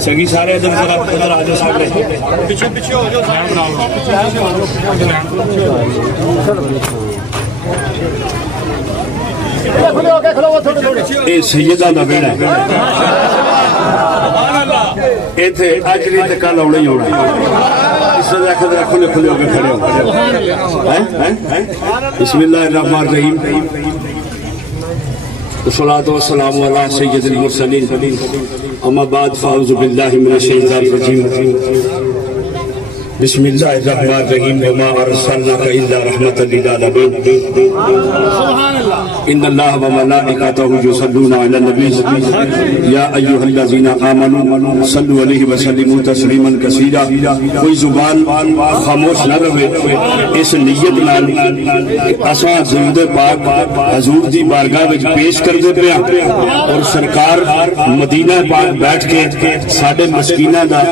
سگی سارے ادھر ادھر آ جاؤ سامنے پیچھے پیچھے ہو جاؤ سیدہ دا بیڑا ہے ایتھے اج نہیں تے کل آنا ہی ہونا اس سے ذرا کھلے کھلے ہو کے کھڑے ہو بسم اللہ الرحمن الرحیم والصلاة والسلام علی سید المرسلین اما بعد فاعوذ باللہ من الشیطان الرجیم بسم اللہ الرحمن الرحیم وما ارسلناک الا رحمۃ للعالمین ان اللہ وملائکتہ یصلون علی النبی یا ایھا الذین آمنوا صلوا علیہ وسلموا تسلیما کثیرا کوئی زبان خاموش نہ رہے اس نیت نال اساں درود پاک حضور دی بارگاہ وچ پیش کردے پیا اور سرکار مدینہ پاک بیٹھ کے ساڈے مسکیناں دا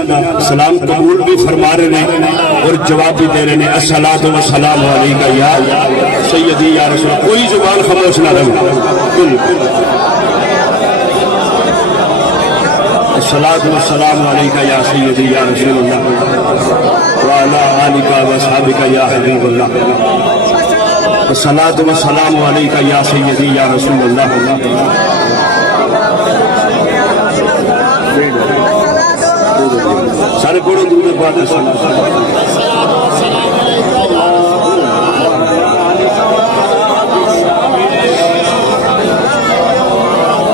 سلام قبول بھی فرما رہے ہیں اور جواب بھی دے رہے ہیں الصلاۃ والسلام علیکہ یا سیدی یا رسول اللہ کوئی زبان خاموش نہ رہے الصلاۃ والسلام علیکہ یا سیدی یا رسول اللہ وعلی آلکہ واصحابکہ یا حبیب اللہ الصلاۃ والسلام علیکہ یا سیدی یا رسول اللہ سارے پڑھو درود پاک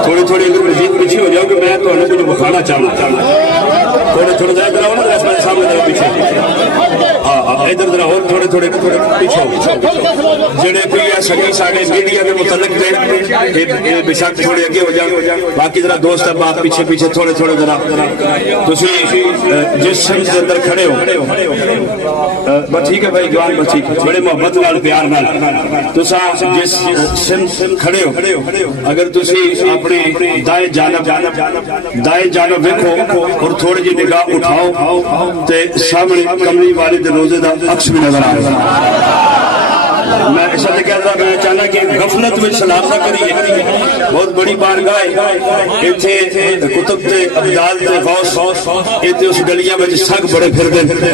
تھوڑی تھوڑی مزید پیچھے ہو جاؤ کہ میں تو انہیں کچھ بخانا چاہوں تھوڑے تھوڑے ذرا ادھر آؤ نا میرے سامنے ذرا پیچھے ادھر ذرا اور تھوڑے تھوڑے پیچھے جڑے کوئی سگی ساڈے میڈیا کے متعلق دے بے شک تھوڑے اگے ہو جاؤ باقی ذرا دوست احباب پیچھے پیچھے تھوڑے تھوڑے ذرا تسی جس سمت کے اندر کھڑے ہو بس ٹھیک ہے بھائی جوان بس ٹھیک بڑے محبت نال پیار نال تسا جس سمت کھڑے ہو اگر تسی اپنے دائیں جانب دیکھو اور تھوڑی جی نگاہ اٹھاؤ تے سامنے کملی والد روزے دا عکس بھی نظر آئے میں ایسا کہہ رہا میں چاہنا کہ غفلت میں سلام نہ کریے بہت بڑی بارگاہ ہے کتب تے ابدال تے غوث ایتھے اس گلیاں میں سگ بڑے پھر دے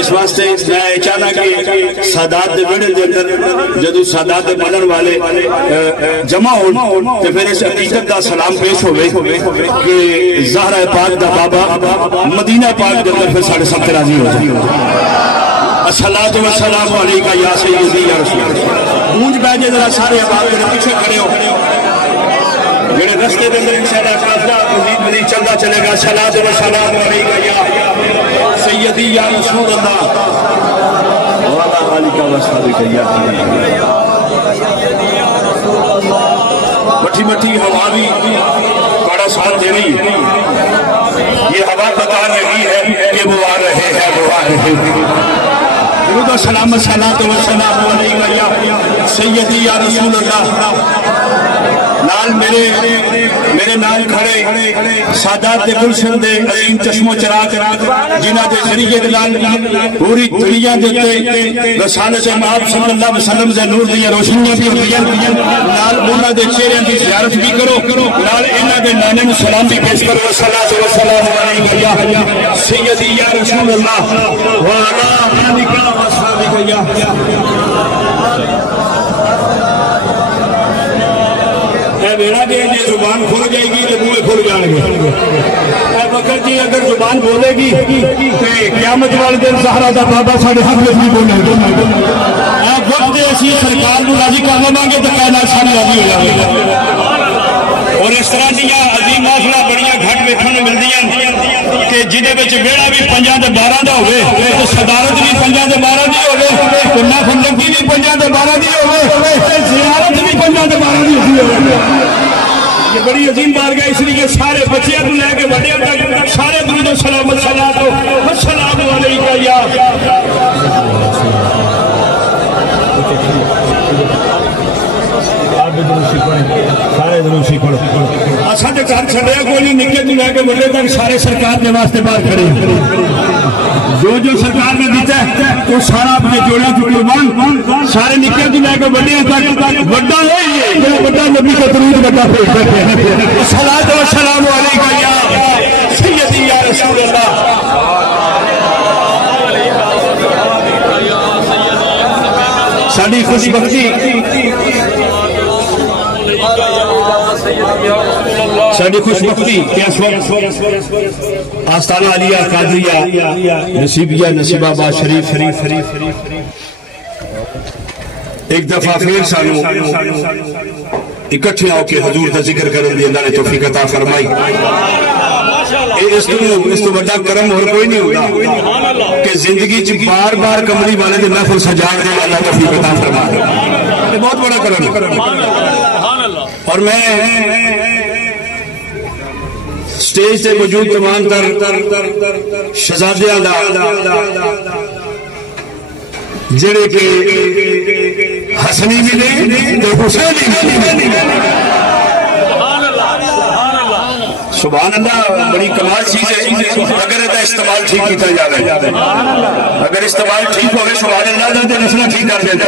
اس واسطے میں چاہنا کہ سادات دے بڑے دے اندر جدو سادات دے بنن والے جمع ہون تے پھر اس حقیقت دا سلام پیش ہوئے کہ زہرہ پاک دا بابا مدینہ پاک دے اندر پھر ساڑھے سب کے راضی ہو جائے الصلاۃ والسلام علیکہ یا سیدی یا رسول اللہ گونج بیجے ذرا سارے احباب میرے پیچھے کھڑے ہو میرے رستے دے اندر انشاءاللہ قافلہ مزید مزید چلتا چلے گا الصلاۃ والسلام علیکہ یا سیدی یا رسول اللہ وعلی آلہ وصحبہ یا مٹھی مٹھی ہوا بھی بڑا ساتھ دے رہی ہے یہ ہوا بتا رہی ہے کہ وہ آ رہے ہیں وہ آ رہے ہیں درود و سلام الصلاۃ والسلام علیکہ یا سیدی یا رسول اللہ نال میرے نال کھڑے سادات دے گلشن دے عظیم چشم و چراغ جنہ دے ذریعے دلال پوری دنیا دیتے رسالت مآب صلی اللہ علیہ وسلم دے نور دیا روشنیاں بھی ہوئیاں نال انہاں دے چہرے دی زیارت بھی کرو نال انہاں دے نانے نو سلام بھی پیش کرو الصلاۃ والسلام علیکہ یا سیدی یا رسول اللہ وعلی آلہ وصحبہ یا میرا کہ یہ زبان کھل جائے گی تو منہ کھل جائیں گے اے بکر جی اگر زبان بولے گی تو قیامت والے دن زہرا دا بابا ساڑھے حق میں بھی بولے اے وقت اسی سرکار کو راضی کر لیں گے تو کائنات ساری راضی ہو جائے گی اور اس طرح دیا عظیم محفلہ بڑیاں گھٹ ویکھن نوں ملدیاں کہ جہدے وچ بیڑا بھی 5 تے 12 دا ہوئے تو صدارت بھی 5 تے 12 دی ہوئے تو محفل لگی بھی 5 تے 12 دی ہوئے تے زیارت بھی 5 تے 12 دی ہوئے یہ بڑی عظیم بارگاہ اس لیے سارے بچیاں کو لے کے بڑے تک سارے درود و سلام السلام علیکہ یا سارے دروشی پڑھو اساں تے گھر چھڈیا کوئی نکے تو لے کے بڑے تک سارے سرکار دے واسطے باہر کھڑے جو سرکار نے دیتا ہے وہ سارا اپنے جوڑے جو قربان سارے نکے تو لے کے بڑے تک بڑا وہی ہے جو بڑا نبی کا درود بڑا پیش کرتے ہیں الصلاۃ والسلام علیکہ یا سیدی یا رسول اللہ ساری خوش بختی ساری خوش بختی آستانہ علیہ قادریہ نصیبیہ نصیب آباد شریف ایک دفعہ پھر سانو اکٹھے آؤ کے حضور دا ذکر کرنے دی اللہ نے توفیق عطا فرمائی اس تو بڑا کرم اور کوئی نہیں ہوتا کہ زندگی چ بار بار کمری والے دے محفل سجا دے اللہ توفیق عطا فرمائے یہ بہت بڑا کرم اور میں سٹیج تے موجود تمام تر شہزادیاں جڑے کہ حسنی بھی نہیں تو حسینی بھی نہیں سبحان اللہ بڑی کمال چیز ہے اگر ایسا استعمال ٹھیک کیتا جائے اگر استعمال ٹھیک ہوئے سبحان اللہ دے نسلہ ٹھیک کر دیتا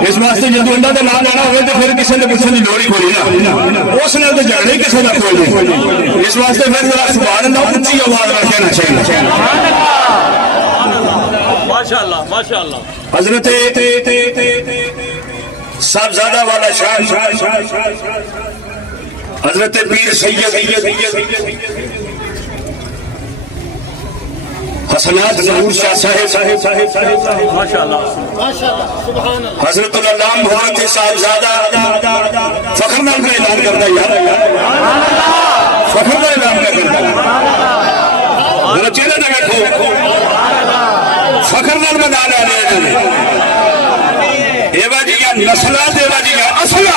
اس واسطے جدو اللہ دے نام لینا ہوئے تو پھر کسی نے پوچھنے کی لوڑ ہی کوئی نا اس نے تو جھگڑے کسی کا کوئی نہیں اس واسطے پھر سبحان اللہ اونچی آواز میں کہنا چاہیے ماشاءاللہ ماشاءاللہ حضرت صاحبزادہ والا شاہ حضرت پیر سید حسنات ظہور شاہ صاحب حضرت العلام بھورت صاحبزادہ فخر نام کا اعلان کرتا یار فخر کا اعلان کرتا ذرا چہرے نہ بیٹھو فخر نام کا نام آنے ایوا جی یا نسلہ دیوا جی یا اصلہ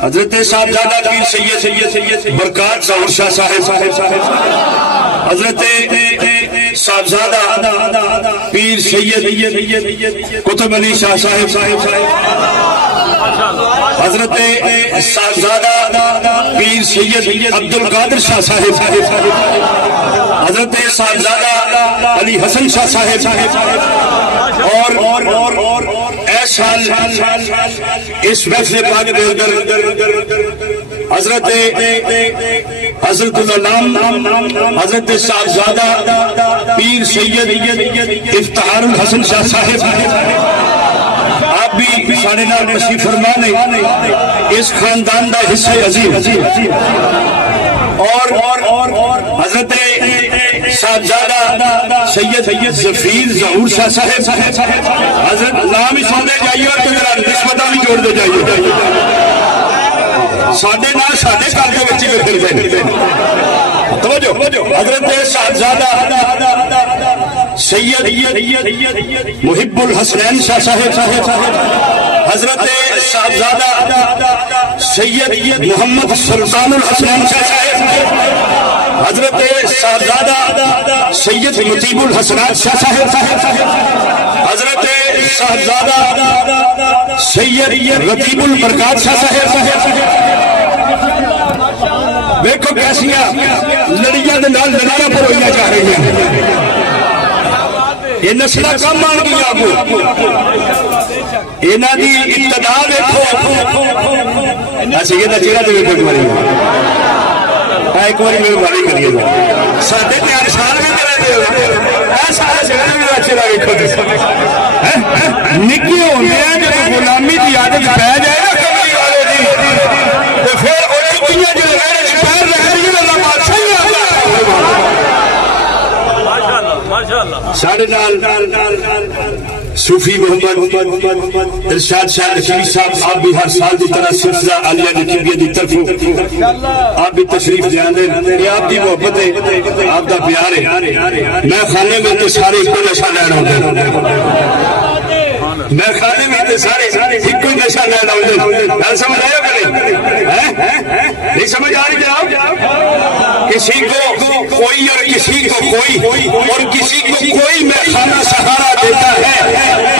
حضرت صاحبزادہ پیر سید برکات ظہور شاہ صاحب حضرت صاحبزادہ پیر سید قطب علی شاہ صاحب حضرت صاحبزادہ پیر سید عبد القادر شاہ صاحب، حضرت صاحبزادہ علی حسن شاہ صاحب، اور ایسا اس محفل پاک کے اندر حضرت العلام حضرت صاحبزادہ پیر سید افتخار الحسن شاہ صاحب، آپ بھی سارے نال تشریف فرما لیں، اس خاندان دا حصہ عظیم، اور حضرت صاحبزادہ سید ظفیر ظہور شاہ صاحب، حضرت نام ہی سن دے جائیے اور نسبتاں بھی جوڑ دے جائیے، ساڈے نال ساڈے گھر دے وچ ہی پھردے توجہ، حضرت صاحبزادہ سید محب الحسنین شاہ صاحب، حضرت صاحبزادہ سید محمد سلطان الحسنین شاہ صاحب، حضرت صاحبزادہ سید مطیب الحسنات شاہ صاحب، حضرت صاحبزادہ سید رتیب البرکات شاہ صاحب۔ دیکھو کیسیاں لڑیاں دے نال لڑیاں پروئیاں جا رہی ہیں، یہ نسلہ کم آن گئی آپ انہاں دی ابتدا دیکھو، ایسے یہ دا چہرہ دے کوئی ماری ایک باری میرے باری کریے گا ساڈے تے انسان بھی کرے دے ایسا چہرہ بھی دا چہرہ دیکھو، نکے ہوندے ہیں جب غلامی دی عادت پہ جائے نا کبھی والے دی تے پھر او چکیاں جو لگے پیر رہ دی اللہ بادشاہ ساڑھے نال صوفی محمد ارشاد شاہ رشید صاحب، آپ بھی ہر سال دی طرح سلسلہ عالیہ نقیبیہ دی طرف آپ بھی تشریف لے آندے، یہ آپ دی محبت ہے، آپ دا پیار ہے۔ میں خانے میں تے سارے ایک نشہ لینا ہوندے، میں خانے میں تے سارے ایک نشہ لینا ہوندے، گل سمجھ آیا کہ نہیں سمجھ آ رہی جناب؟ کسی کو کوئی اور کسی کو کوئی اور کسی کو کوئی میں خانہ سہارا دیتا ہے،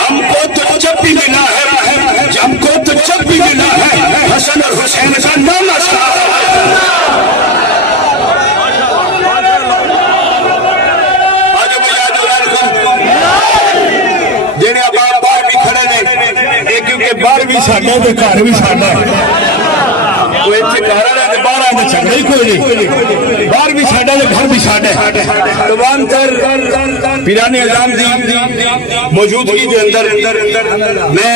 ہم کو تو جب بھی ملا ہے، ہم کو تو جب بھی ملا ہے حسن اور حسین کا نام سہارا۔ جنہیں اب آپ باہر بھی کھڑے نے کیونکہ باہر بھی ساڈا ہے گھر بھی ساڈا ہے، وہ اتنے گھر ہے باہر آنے جھگڑا ہی کوئی نہیں، باہر بھی ساڈا ہے گھر بھی ساڈا ہے۔ تمام تر پیران اعظام دی موجودگی کے اندر میں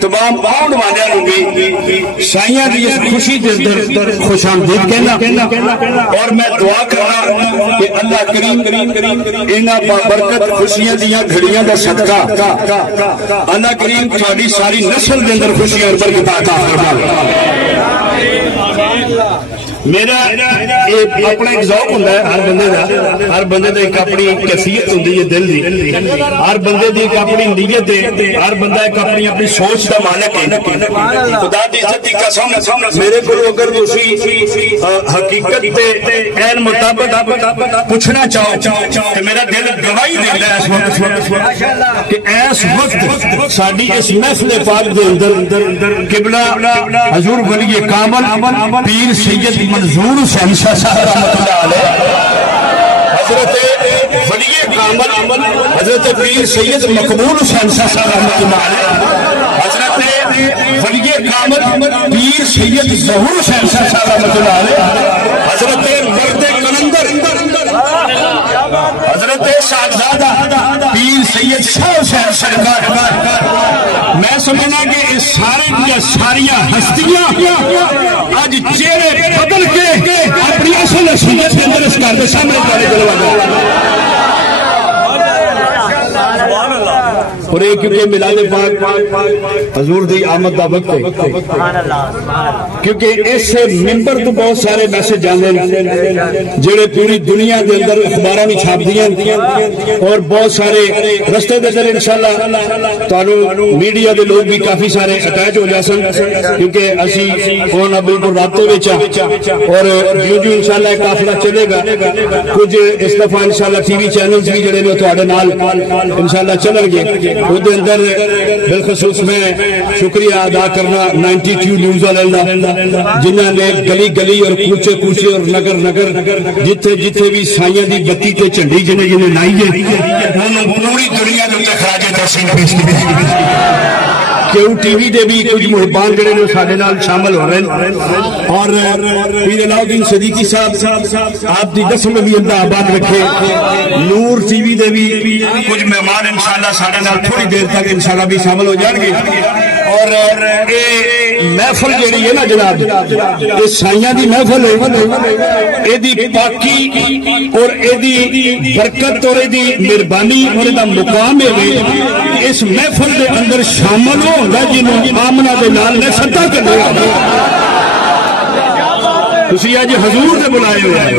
تمام باؤنڈ والوں بھی سائیاں دی اس خوشی کے اندر خوش آمدید کہنا، اور میں دعا کرنا کہ اللہ کریم انہاں بابرکت خوشیاں دیاں گھڑیاں دا صدقہ اللہ کریم تھوڑی ساری نسل کے اندر خوشیاں اور برکت عطا فرمائے۔ میرا اپنا ایک ذوق ہوتا ہے ہر بندے دا، ہر بندے دا ایک اپنی کیفیت ہوتی ہے دل دی، ہر بندے دی ایک اپنی نیت ہے، ہر بندہ ایک اپنی سوچ دا مالک ہے۔ خدا دی عزت دی قسم میرے کو اگر تسی حقیقت تے عین مطابق پوچھنا چاہو کہ میرا دل گواہی دیتا ہے اس وقت کہ اس وقت ساڈی اس محفل پاک دے اندر قبلہ حضور ولی کامل پیر سید منظور حسین شاہ صاحب رحمۃ اللہ علیہ، حضرت ولی کامل حضرت پیر سید مقبول حسین شاہ صاحب رحمۃ اللہ علیہ، حضرت ولی کامل پیر سید ظہور حسین شاہ صاحب رحمۃ اللہ علیہ، حضرت برد کلندر حضرت صاحبزادہ پیر سید شاہ حسین سرکار۔ میں سمجھنا کہ اس سارے ساریاں ہستیاں آج چہرے بدل کے اپنی اصل حیثیت کے اندر اس گھر کے سامنے والے جلوہ اور ایک کیونکہ میلاد پاک حضور دی آمد دا وقت ہے، کیونکہ اس ممبر تو بہت سارے میسج آندے جڑے پوری دنیا دے اندر اخباراں وچ چھاپ دیاں اور بہت سارے رستے دے اندر انشاءاللہ تانوں میڈیا دے لوگ بھی کافی سارے اٹیچ ہو جاسن، کیونکہ اسی ہن بالکل رابطے وچ اور جو انشاءاللہ قافلہ چلے گا، کچھ اس دفعہ انشاءاللہ ٹی وی چینلز بھی جڑے نے تواڈے نال انشاءاللہ چلن گے، دے اندر بالخصوص میں شکریہ ادا کرنا 92 نیوز والے جنہوں نے گلی گلی اور کوچے کوچے اور نگر نگر جتھے جتھے بھی سائیاں دی بتی تے جھنڈی جنہیں لائی ہے پوری دنیا کے خراج تحسین پیش کی کیوں ٹی وی دے بھی کچھ محبان جڑے نے ساڈے نال شامل ہو رہے ہیں اور پیر علاؤدین صدیقی صاحب آپ دی دسم بھی اللہ آباد رکھے نور ٹی وی دے بھی کچھ مہمان انشاءاللہ ساڈے نال تھوڑی دیر تک انشاءاللہ بھی شامل ہو جان گے اور یہ محفل جڑی ہے نا جناب یہ سائیاں دی محفل ہے ایدی پاکی اور ایدی برکت اور ایدی مہربانی اور ایدہ مقام ہے اس محفل دے اندر شامل ہو جنہوں آمنہ دے نال نے صدہ کرنے گا تسی آج حضور نے بلائے ہوئے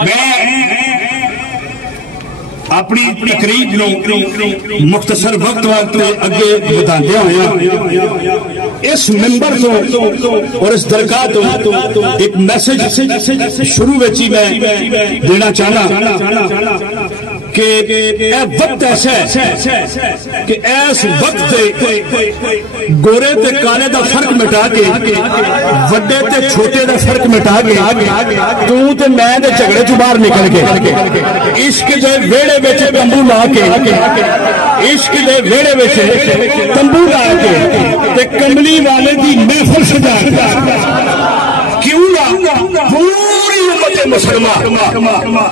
میں اپنی تقریب مختصر وقت اگے بتا دیا ہوا اس ممبر تو اور اس درگاہ تو ایک میسج شروع وچی میں دینا چاہنا کہ اے وقت ایسا ہے کہ ایس وقت گورے تے کالے دا فرق مٹا کے وڈے تے چھوٹے دا فرق مٹا کے تو تے میں دے جھگڑے چ باہر نکل کے عشق دے ویڑے وچ تمبو لا کے عشق دے ویڑے وچ تمبو لا کے تے کملی والے دی محفل سجا کیوں نہ پوری امت مسلمان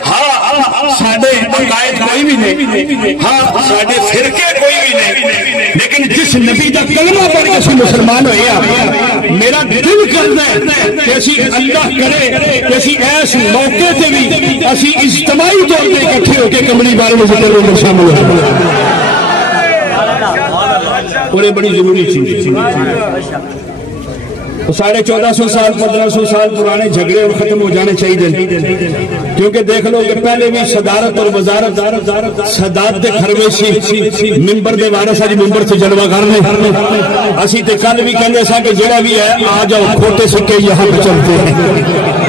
ہاں ساڈے عقائد کوئی بھی نہیں ہاں ساڈے فرقے کوئی بھی نہیں لیکن جس نبی دا کلمہ پڑھ کے اسی مسلمان ہوئے میرا دل کرتا ہے کہ اسی اللہ کرے کہ اسی ایس موقع تے بھی اسی اجتماعی طور پہ اکٹھے ہو کے کملی بارے میں ذکر میں شامل ہو اور یہ بڑی ضروری چیز ہے 1450 سال 1500 سال پرانے جھگڑے اور ختم ہو جانے چاہیے کیونکہ دیکھ لو کہ پہلے بھی صدارت اور وزارت صدارت دے خرویشی ممبر دے وارث اج ممبر سے جلوہ کرنے اسی تے کل بھی کہندے سا کہ جڑا بھی ہے آ جاؤ کھوٹے سکے یہاں پہ چلتے ہیں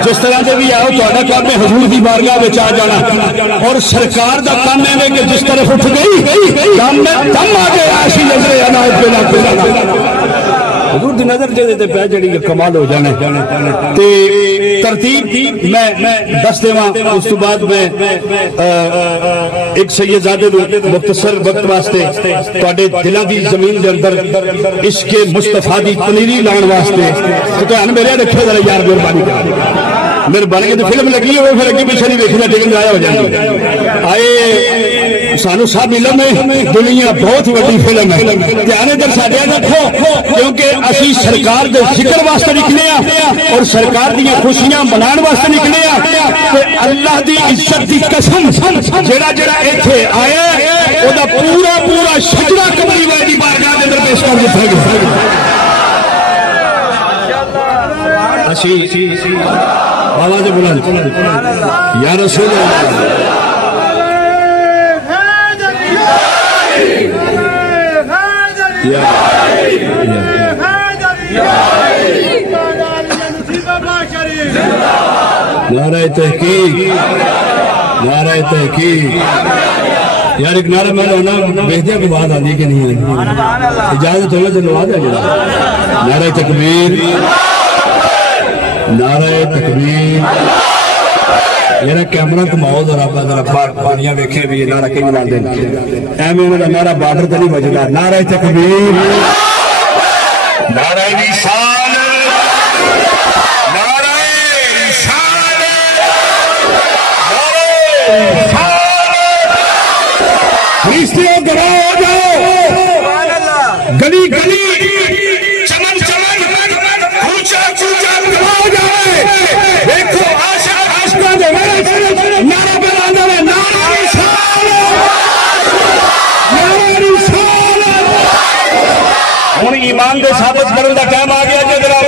جس طرح سے بھی آؤ تہاڈا کام ہے حضور دی بارگاہ وچ آ جانا اور سرکار دا کام ہے کہ جس طرف اٹھ گئی کام میں دم آ گیا ایسی نظر آنا پہلا حضور دی نظر جے تے پہ جڑی کمال ہو جانا تے ترتیب میں دس دیواں اس تو بعد میں ایک سید زادے نو مختصر وقت واسطے تواڈے دلاں دی زمین دے اندر عشق مصطفیٰ دی پنیری لان واسطے تو ان میرے رکھے ذرا یار مہربانی کر مہربانی کے فلم لگی ہوئے پھر اگے پیچھے نہیں دیکھنا ٹکن آیا ہو جائے آئے سانو سب علم ہے دنیا بہت بڑی فلم ہے دھیان ادھر ساڈے رکھو کیونکہ اسی سرکار دے ذکر واسطے نکلے ہیں اور سرکار دی خوشیاں منان واسطے نکلے ہیں تے اللہ دی عزت دی قسم جڑا جڑا ایتھے آیا او دا پورا پورا شجرہ کملی والے دی بارگاہ دے اندر پیش کر دتا گیا اسی آواز بلند یا رسول اللہ نعرہ تحقیق نعرہ تحقیق یار ایک نعرہ میں لونا بہتیا کی بات آدھی کہ نہیں ہے اجازت ہونا تو لوا دے نعرہ تکبیر نعرہ تکبیر میرا کیمرہ کماؤ ذرا پانیاں ویکھے بھی نعرہ کہیں بنا دیں اے میں میرا نعرہ بارڈر تے نہیں بجدا نعرہ تکبیر نعرہ رسالت نعرہ رسالت فرشتوں گواہ ہو جاؤ گلی گلی چمن چمن اونچا اونچا گواہ ہو جائے دیکھو نعرہ بلانا ہے نعرہ رسالت نعرہ رسالت ہن ایمان دے ثابت کرن دا ٹائم آ گیا جے